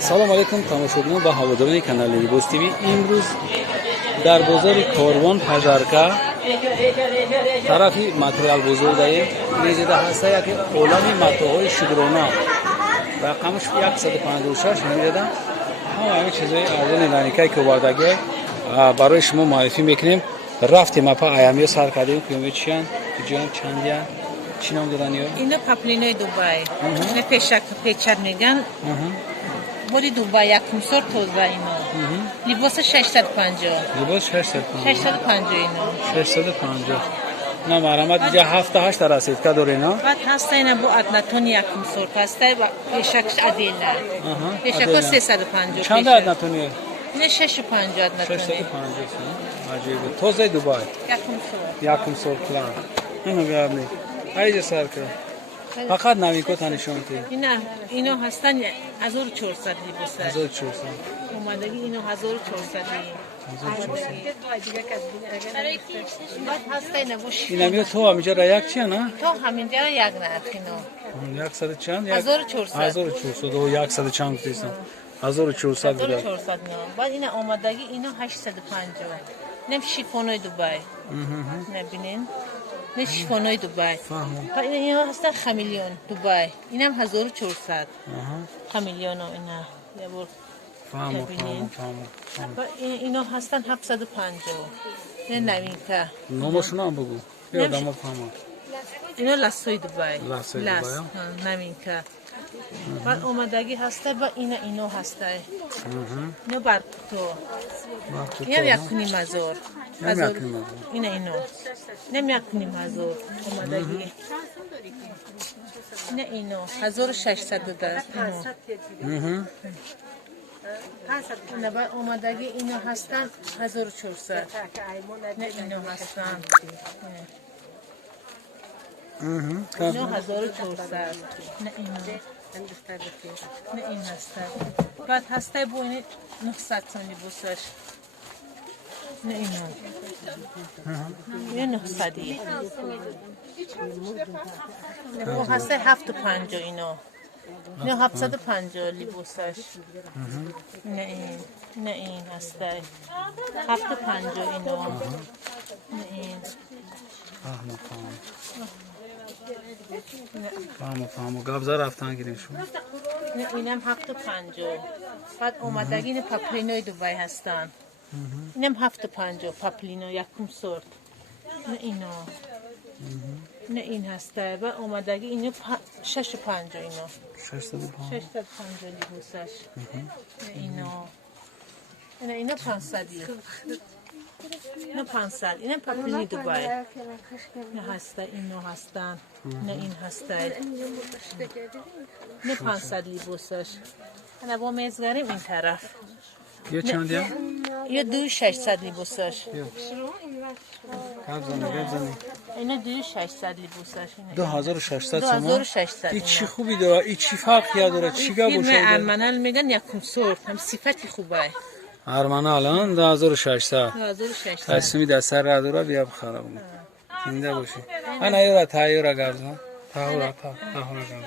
салом алейкум тамошобинон ва ҳаводорони канали Libos TV. имрӯз дар бозори Корвон Пажарка тарафи материал бозор даем мезида ҳаста яке олами матоъҳои шугрона рақамаш 156 мезида ҳамаи чизои арзони ланикаи ковардагӣ барои шумо маърифӣ мекунем. рафтем апа аямиё сар кардем кӯме чиян ҷон чандя чӣ ном додан ё ино паплинои Дубай не пешак печар меган боди Дубай якум сор тоза ино либоса 650 либос 650 ино 650 на марамат ҷа 7-8 расид ка дорена баъд ҳаста ина бо аднатони якум сор ҳаста пешак адела пешако 350 чанда аднатони не 650 аднатони 650 аҷиб тозаи Дубай якум сор план ина биарни айҷа сар кар фақат навикота нишон ки ино ҳастан 1400 либоса 1400 омадаги ино 1400 баъд ҳаста ина бо инамиё то ҳаминҷа як чия на то ҳаминҷа як нарх ино 100 чанд 1400 о 100 чанд гуфтесан 1400 буда 1400 ино баъд ина омадаги ино 850 нем шифонои Дубай набинен не шифонои Дубай ва ино ҳастан хамелеон Дубай инам 1400 хамелеоно ина ябор фаҳмо ино ҳастан 750 не навинка номошунам бугу ё дамо фаҳмо ино лассои Дубай лас навинка баъд омадаги ҳаста ба ино ҳаста ино баркуто ям якуни мазор ина ино нем якуни мазор омадаги ина ино 1600 додааст ина баъд омадаги ино ҳастан 1400 не ино ҳастан ино 1400 не ино не ин ҳаста баъд ҳастай бо ин 900 сом либосаш не ино ин 900 бо ҳастай 750 ино ино 750 либосаш не ин ҳастай 750 ино не ин фаҳмо габза рафтан гирем шумо инам 750 баъд омадаги ин паплинои Дубай ҳастан инам 750 паплино якум сорт не ино не ин ҳастай баъд омадаги ино 650 ино 650 либосаш ино 500 ино 500 инам паплини Дубай не ҳаста ино ҳастан не ин ҳастай не 500 либосаш ана бо мезгарем ин тараф ё чанд я ё 2600 либосаш габзани ина 2600 либосаш 2600 2600 ин чӣ хуби дора ин чӣ фарқия дора чӣ гап фирмаи бошад арманал меган якум сорт ҳам сифати хубай арманалан 2600 2600 тасми дастар радора бия бихарам зинда боши ана ёра тайёра габзан таҳора габзан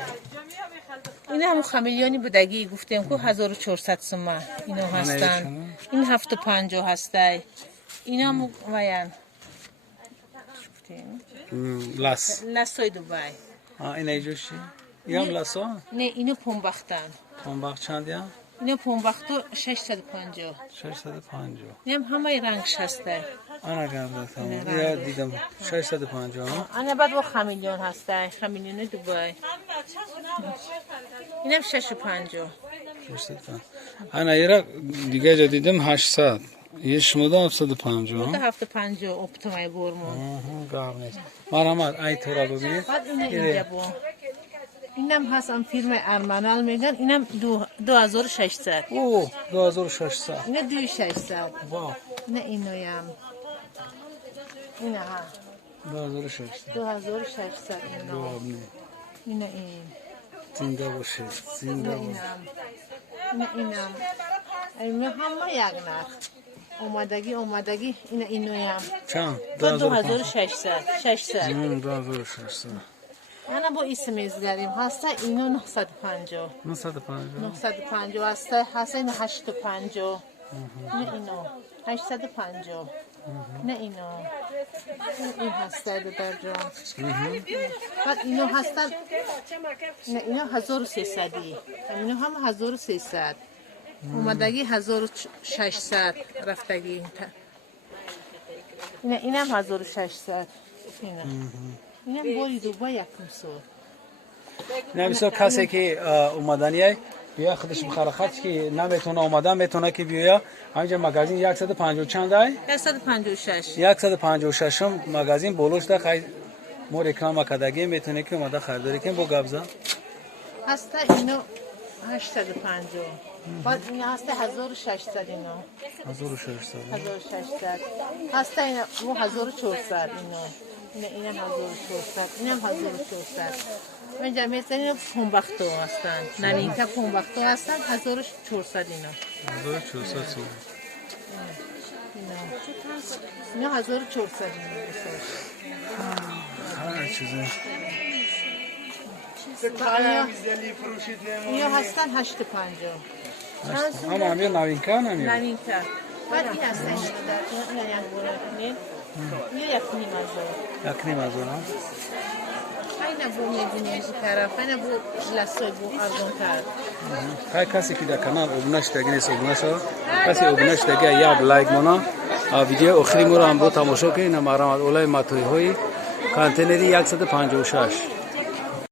ин ҳамун хамелеони будагӣ гуфтем ку 1400 сума ино ҳастан ин 750 ҳастай инам ваян лассои Дубай ина иҷо чӣ ям ласо не ино помбахтан помбахт чанд я ино помбахту 650 нем ҳамаи рангш ҳастай ана габзатам я дидам 650 ана баъд во хамелеон ҳастай хамелеони Дубай инам 650 ана ира дига ҷа дидам 800 ё шумода 750 750 оптомай бормо гап нест марҳамат ай тора бубинед баъд ина инҷа бо инам ҳастам фирмаи арманал меган инам 2600 о 2600 ина 2600 вау не иноям ина 2600 ина ин зинда бошед зинда бошед инам ина ҳама як нарх омадаги ина иноям чанд 2600 600 2600 انا با اسم میزگریم هسته اینو 950 950 هسته اینو 850 نه اینو 850 نه اینو این هسته در جان بعد اینو هستن نه اینو 1300 اینو هم 1300 اومدگی 1600 رفتگی اینم 1600 اینم باری دوباره یکم سو نه بسیار کسی که اومدنیه بیا خودش بخره خرج که نمیتونه اومدن میتونه که بیا همینجا مغازین 150 چند ای 156 156 مغازین بولوش ده خیلی مور اکرام کدگی میتونه که اومده خریداری کنه با گبزا هسته اینو 850 بعد این هسته 1600 اینو 1600 هسته اینو 1400 اینو اینم 1400 اینم 1400 من جمعیت اینو پنبختو هستن نوینکه پنبختو هستن 1400 اینو 1400 اینو 1400 هر چیزی اینو هستن 850 هم همه نوینکه نمیاد نوینکه بعد این هستن این یک نیم از اون اینه بو میدونیم این طرف اینه بو لسای بو ارزون تر خیلی کسی که در کانال ابونش دگی نیست ابونش کسی ابونش دگی یک لایک مانا ویدیو آخری مورا هم برو تماشا کنید. نمارم از اولای ماتوی های کانتینری 156